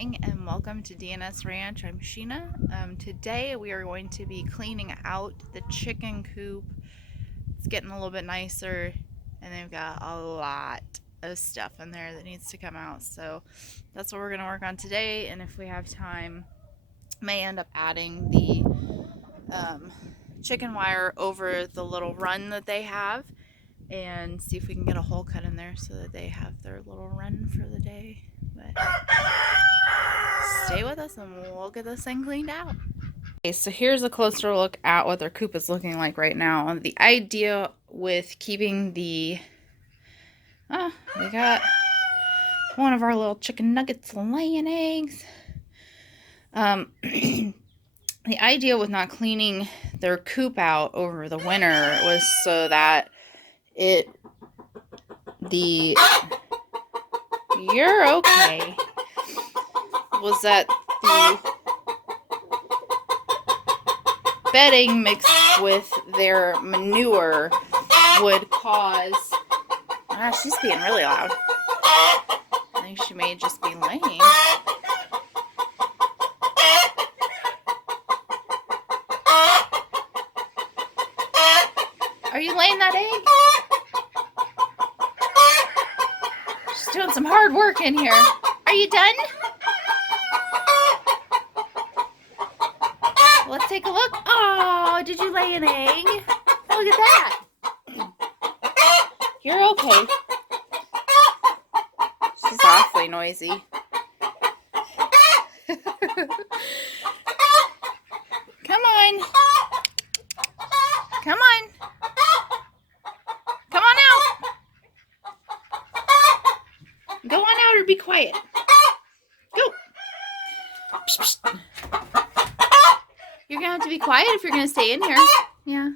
morning and welcome to DNS Ranch. I'm Sheena. Today we are going to be cleaning out the chicken coop. It's getting a little bit nicer and they've got a lot of stuff in there that needs to come out. So that's what we're going to work on today, and if we have time, may end up adding the chicken wire over the little run that they have and see if we can get a hole cut in there so that they have their little run for the day. But stay with us and we'll get this thing cleaned out. Okay, so here's a closer look at what their coop is looking like right now. The idea with keeping the... we got one of our little chicken nuggets laying eggs. The idea with not cleaning their coop out over the winter was so that you're okay. Was that the bedding mixed with their manure would cause... she's being really loud. I think she may just be laying. Are you laying that egg? She's doing some hard work in here. Are you done? Let's take a look. Oh, did you lay an egg? Look at that. You're okay. She's awfully noisy. Come on. Come on. Come on out. Go on out or be quiet. Go. You're going to have to be quiet if you're going to stay in here. Yeah.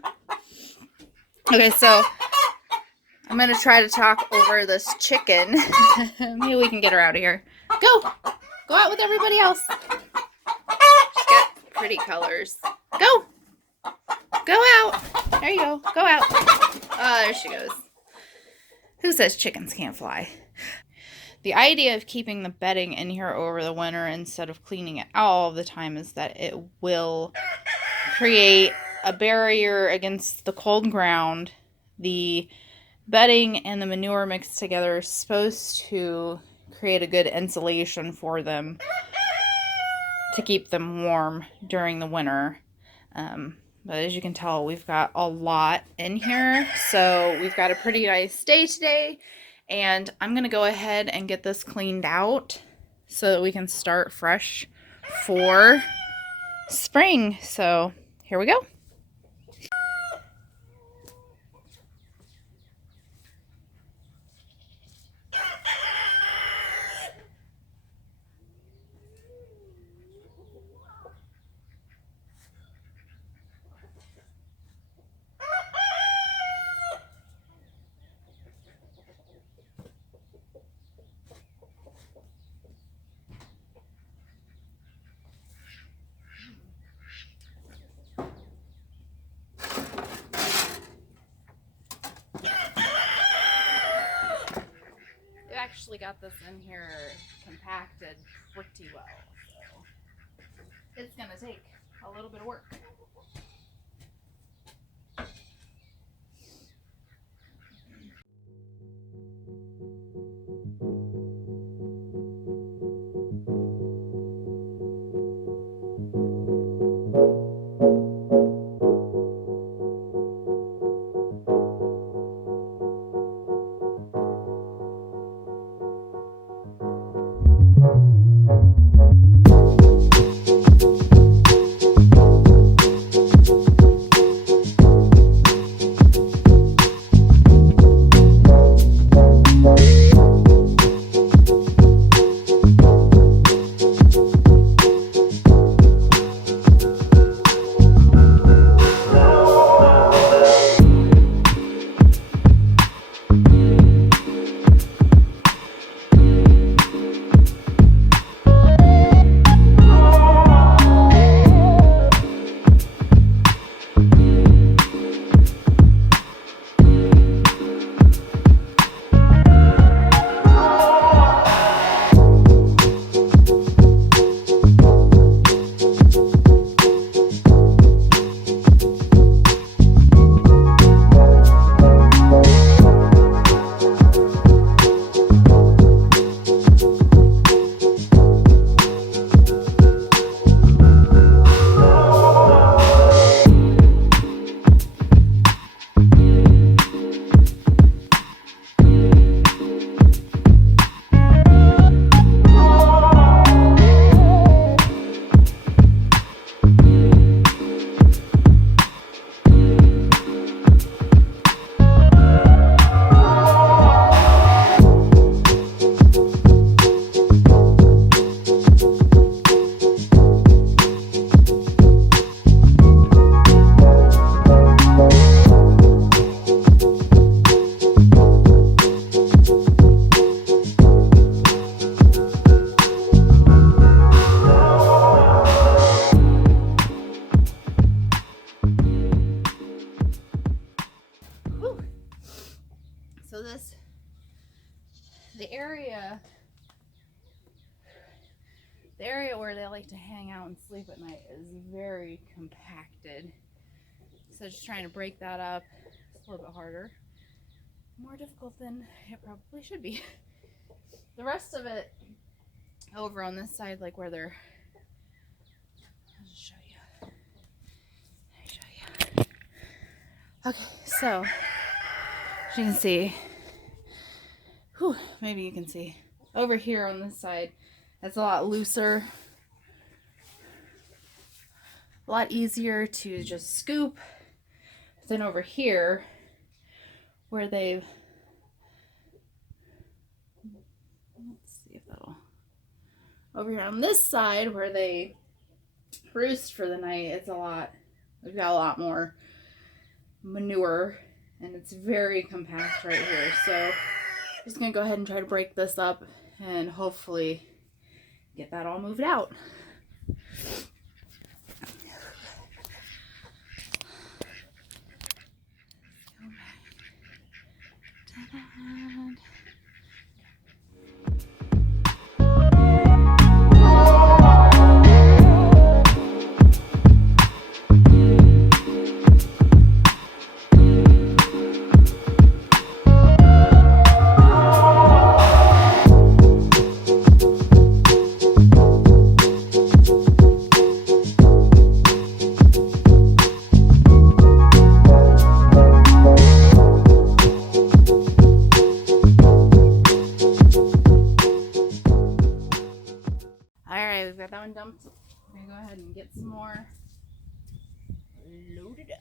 Okay, so I'm going to try to talk over this chicken. Maybe we can get her out of here. Go. Go out with everybody else. She's got pretty colors. Go. Go out. There you go. Go out. Oh, there she goes. Who says chickens can't fly? The idea of keeping the bedding in here over the winter instead of cleaning it out all the time is that it will create a barrier against the cold ground. The bedding and the manure mixed together is supposed to create a good insulation for them to keep them warm during the winter. But as you can tell, we've got a lot in here. So we've got a pretty nice day today. And I'm going to go ahead and get this cleaned out so that we can start fresh for spring. So here we go. Actually got this in here compacted pretty well, so it's gonna take a little bit of work. So the area where they like to hang out and sleep at night is very compacted. So just trying to break that up is a little bit harder. More difficult than it probably should be. The rest of it over on this side, like where they're, I'll just show you. Okay, so as you can see, maybe you can see over here on this side, it's a lot looser, a lot easier to just scoop. But then over here, where they've, let's see if that'll, over here on this side where they roost for the night, it's we've got a lot more manure and it's very compact right here. So I'm just gonna go ahead and try to break this up and hopefully get that all moved out. Alright, we've got that one dumped. We're gonna go ahead and get some more loaded up.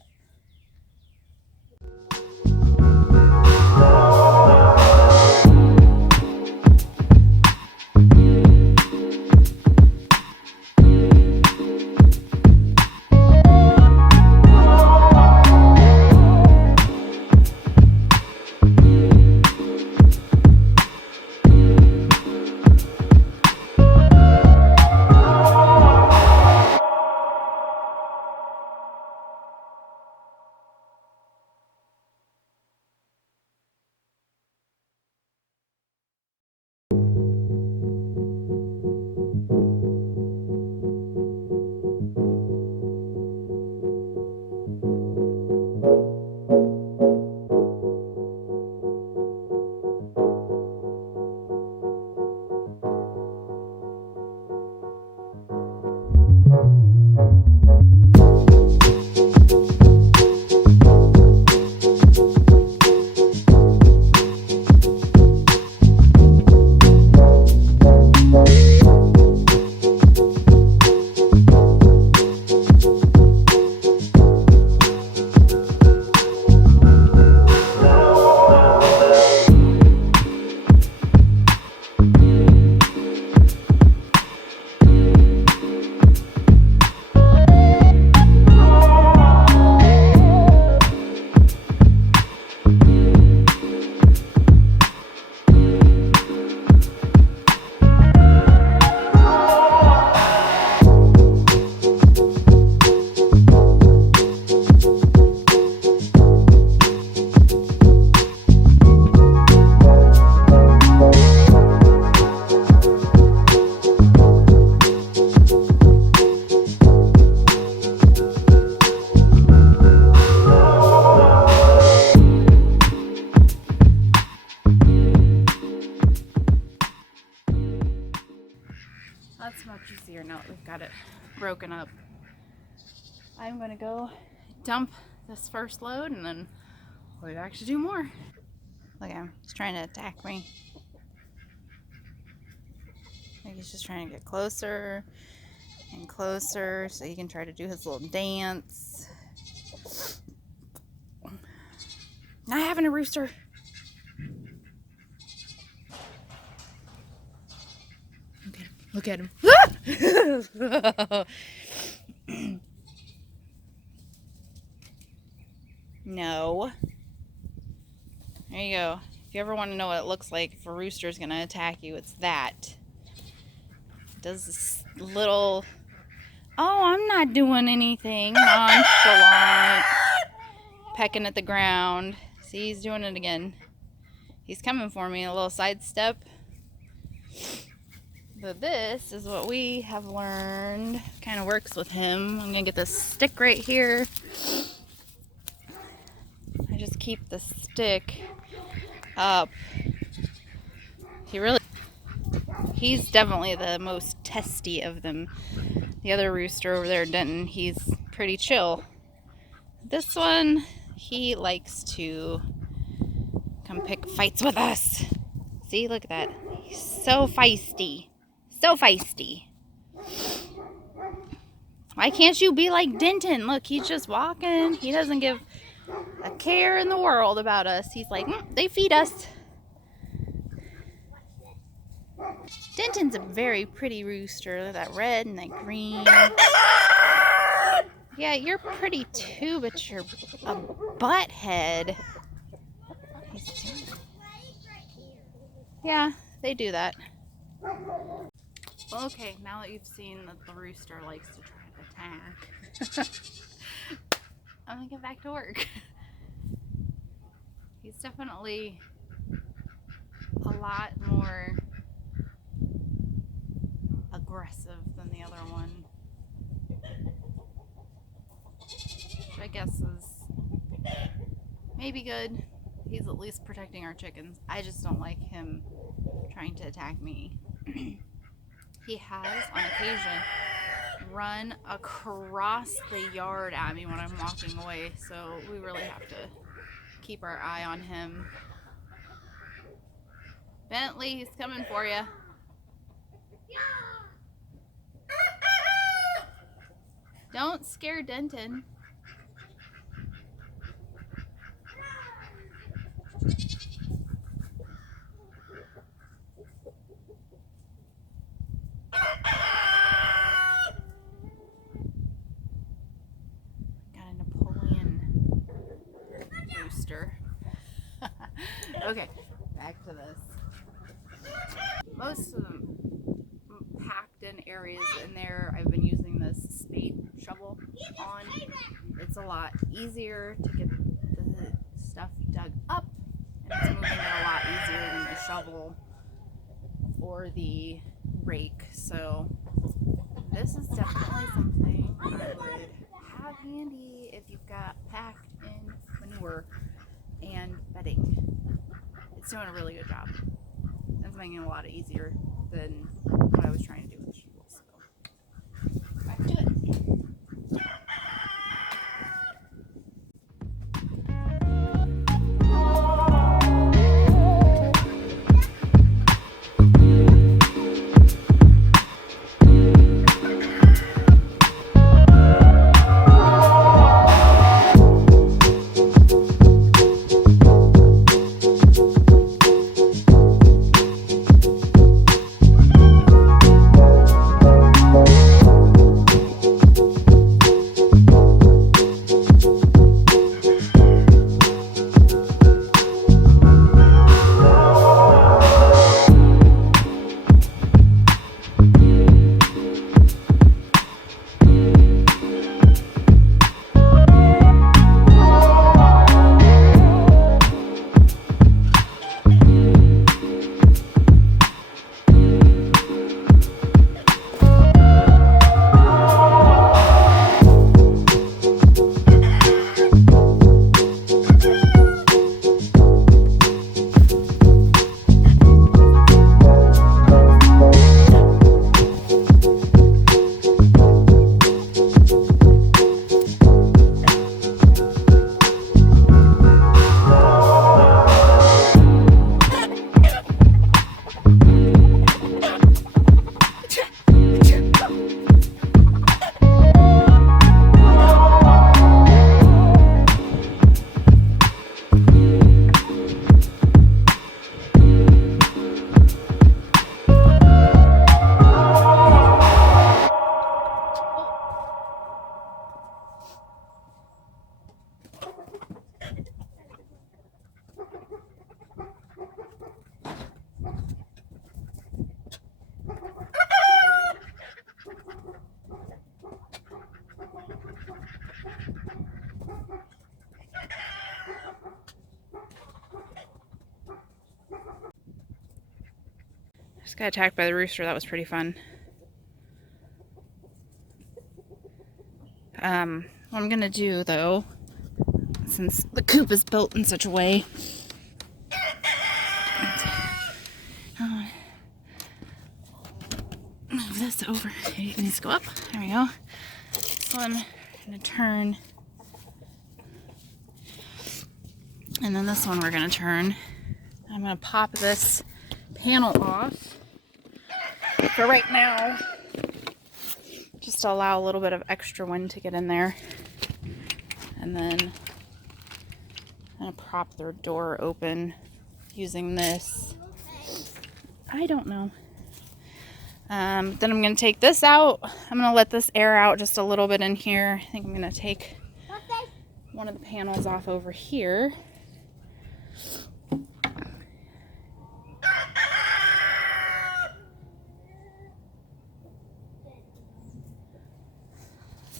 That's much easier now that we've got it broken up. I'm gonna go dump this first load and then we'll be back to do more. Look at him, he's trying to attack me. I think he's just trying to get closer and closer so he can try to do his little dance. Not having a rooster. Look at him. No. There you go. If you ever want to know what it looks like if a rooster is going to attack you, it's that. It does this little, oh, I'm not doing anything, nonchalant, pecking at the ground. See, he's doing it again. He's coming for me, a little sidestep. But this is what we have learned kind of works with him. I'm gonna get this stick right here. I just keep the stick up. He's definitely the most testy of them. The other rooster over there, Denton, he's pretty chill. This one, he likes to come pick fights with us. See, look at that. He's so feisty. So feisty. Why can't you be like Denton? Look, he's just walking. He doesn't give a care in the world about us. He's like, they feed us. Denton's a very pretty rooster. Look at that red and that green. Yeah, you're pretty too, but you're a butthead. Yeah, they do that. Okay, now that you've seen that the rooster likes to try to attack, I'm gonna get back to work. He's definitely a lot more aggressive than the other one, which I guess is maybe good. He's at least protecting our chickens. I just don't like him trying to attack me. He has, on occasion, run across the yard at me when I'm walking away, so we really have to keep our eye on him. Bentley, he's coming for you. Don't scare Denton. Got a Napoleon rooster. Okay, back to this. Most of them packed in areas in there, I've been using this spade shovel on. It's a lot easier to get the stuff dug up, and it's moving it a lot easier than the shovel or the rake. So this is definitely something I would have handy if you've got packed in manure and bedding. It's doing a really good job. It's making it a lot easier than what I was trying to do with the shovel. So back to it. Just got attacked by the rooster. That was pretty fun. What I'm gonna do though, since the coop is built in such a way, move this over. Okay, it needs to go up. There we go. This one, I'm gonna turn. And then this one we're gonna turn. I'm gonna pop this panel off for right now, just to allow a little bit of extra wind to get in there. And then I'm gonna prop their door open using this. I don't know. Then I'm gonna take this out. I'm gonna let this air out just a little bit in here. I think I'm gonna take one of the panels off over here.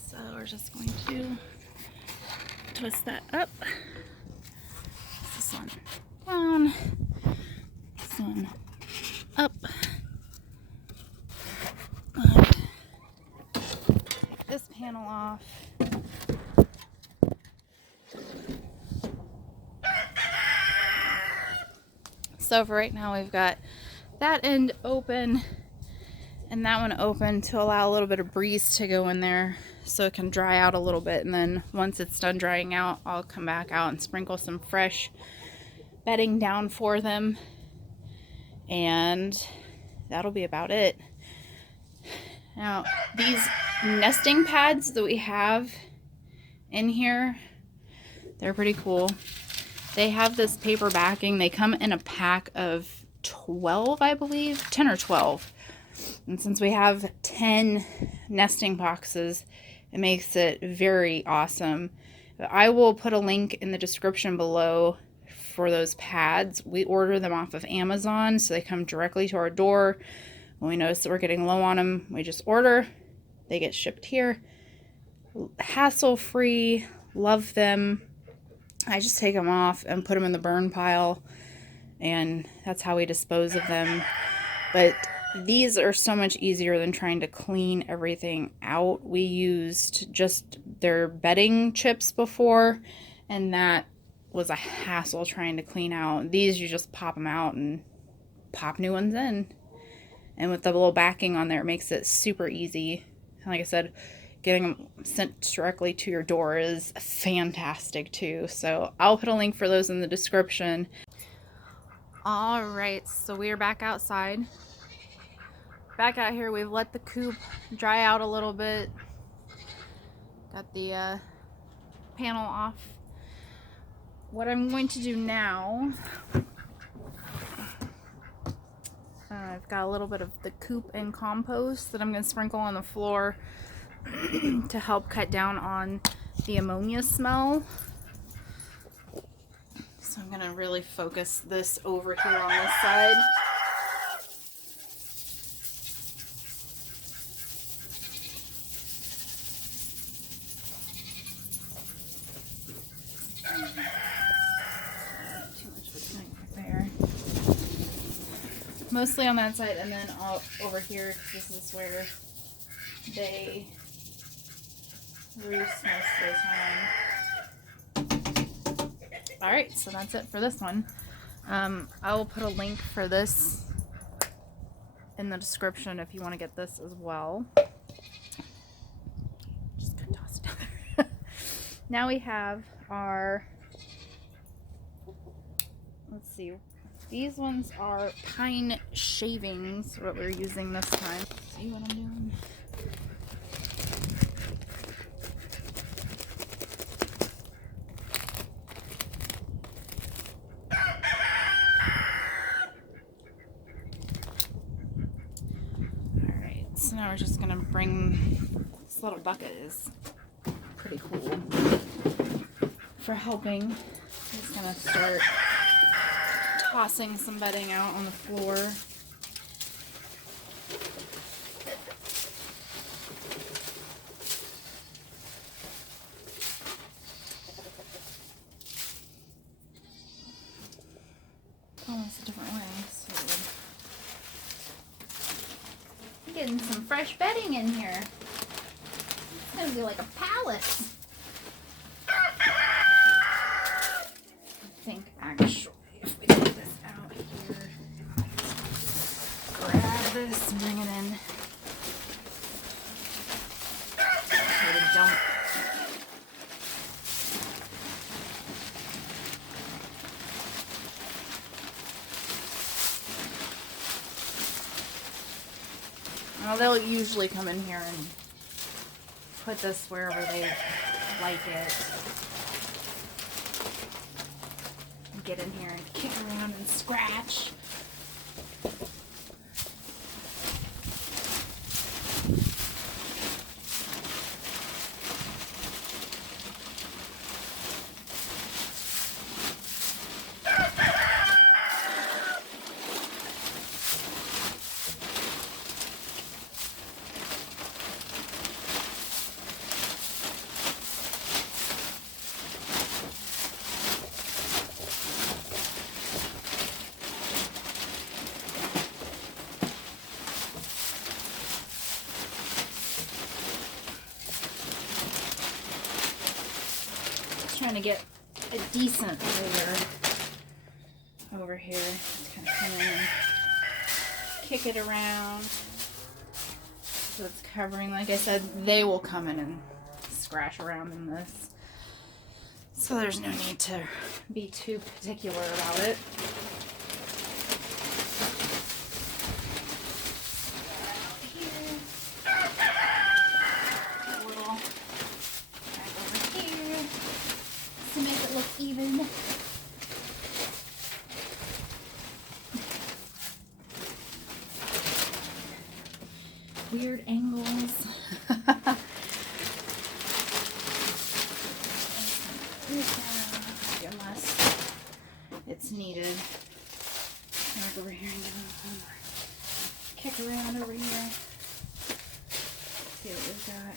So we're just going to twist that up. This one down. This one up. Take this panel off. So for right now, we've got that end open and that one open to allow a little bit of breeze to go in there so it can dry out a little bit. And then once it's done drying out, I'll come back out and sprinkle some fresh bedding down for them. And that'll be about it. Now, these nesting pads that we have in here, they're pretty cool. They have this paper backing. They come in a pack of 12, I believe, 10 or 12. And since we have 10 nesting boxes, it makes it very awesome. I will put a link in the description below for those pads. We order them off of Amazon, so they come directly to our door. When we notice that we're getting low on them, we just order. They get shipped here. Hassle-free. Love them. I just take them off and put them in the burn pile, and that's how we dispose of them. But these are so much easier than trying to clean everything out. We used just their bedding chips before, and that was a hassle trying to clean out. These, you just pop them out and pop new ones in. And with the little backing on there, it makes it super easy. Like I said, getting them sent directly to your door is fantastic too. So I'll put a link for those in the description. All right, so we are back outside. Back out here, we've let the coop dry out a little bit. Got the panel off. What I'm going to do now, I've got a little bit of the Coop N Compost that I'm going to sprinkle on the floor to help cut down on the ammonia smell. So I'm going to really focus this over here on this side. Too much of a tank there. Mostly on that side, and then over here, this is where they roost most of the time. Alright, so that's it for this one. I will put a link for this in the description if you want to get this as well. Just kind of toss it down. Now we have our, let's see, these ones are pine shavings, what we're using this time. See what I'm doing? Alright, so now we're just gonna bring, this little bucket is pretty cool for helping. I'm just gonna start tossing some bedding out on the floor. Oh, it's a different way. So Getting some fresh bedding in here. It's gonna be like a palace. I think actually if we take this out here, grab this and bring it in. Try to dump. Well, they'll usually come in here and put this wherever they like it. And get in here and kick around and scratch. Trying to get a decent layer over here. Just kind of come in and kick it around so it's covering. Like I said, they will come in and scratch around in this, so there's no need to be too particular about it. Even. Weird angles. Unless it's needed. Back over here and kick around over here. See what we've got.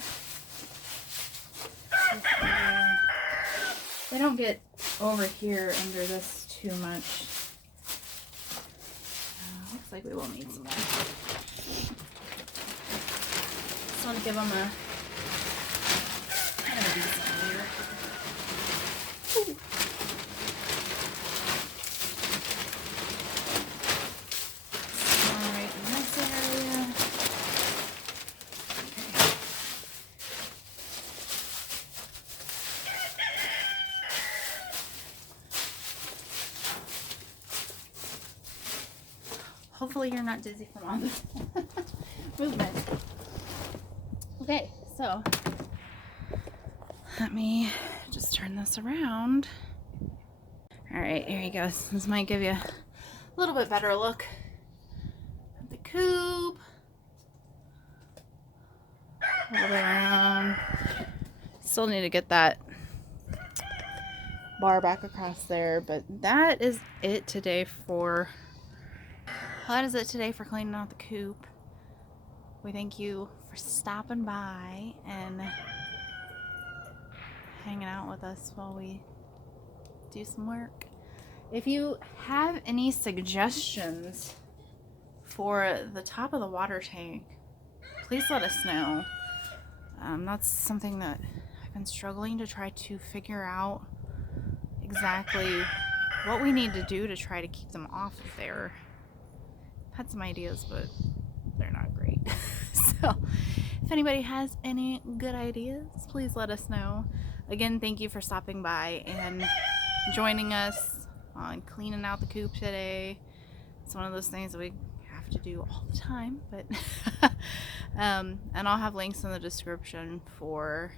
They don't get over here under this too much. Looks like we will need some more. Just want to give them a kind of a decent layer. All right, in this area. Hopefully you're not dizzy from all this movement. Okay, so let me just turn this around. All right, here you go. This might give you a little bit better look at the coop. A little bit around. Still need to get that bar back across there, but that is it today for cleaning out the coop. We thank you for stopping by and hanging out with us while we do some work. If you have any suggestions for the top of the water tank, please let us know. That's something that I've been struggling to try to figure out exactly what we need to do to try to keep them off of there. Had some ideas, but they're not great. So if anybody has any good ideas, please let us know. Again, thank you for stopping by and joining us on cleaning out the coop today. It's one of those things that we have to do all the time, but and I'll have links in the description for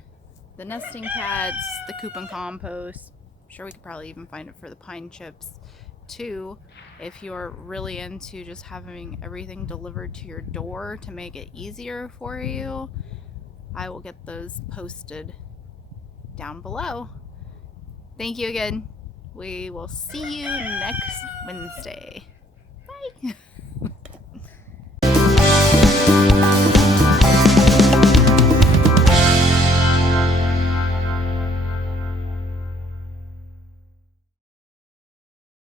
the nesting pads, the Coop N Conpost. I'm sure we could probably even find it for the pine chips too, if you're really into just having everything delivered to your door to make it easier for you. I will get those posted down below. Thank you again. We will see you next Wednesday. Bye.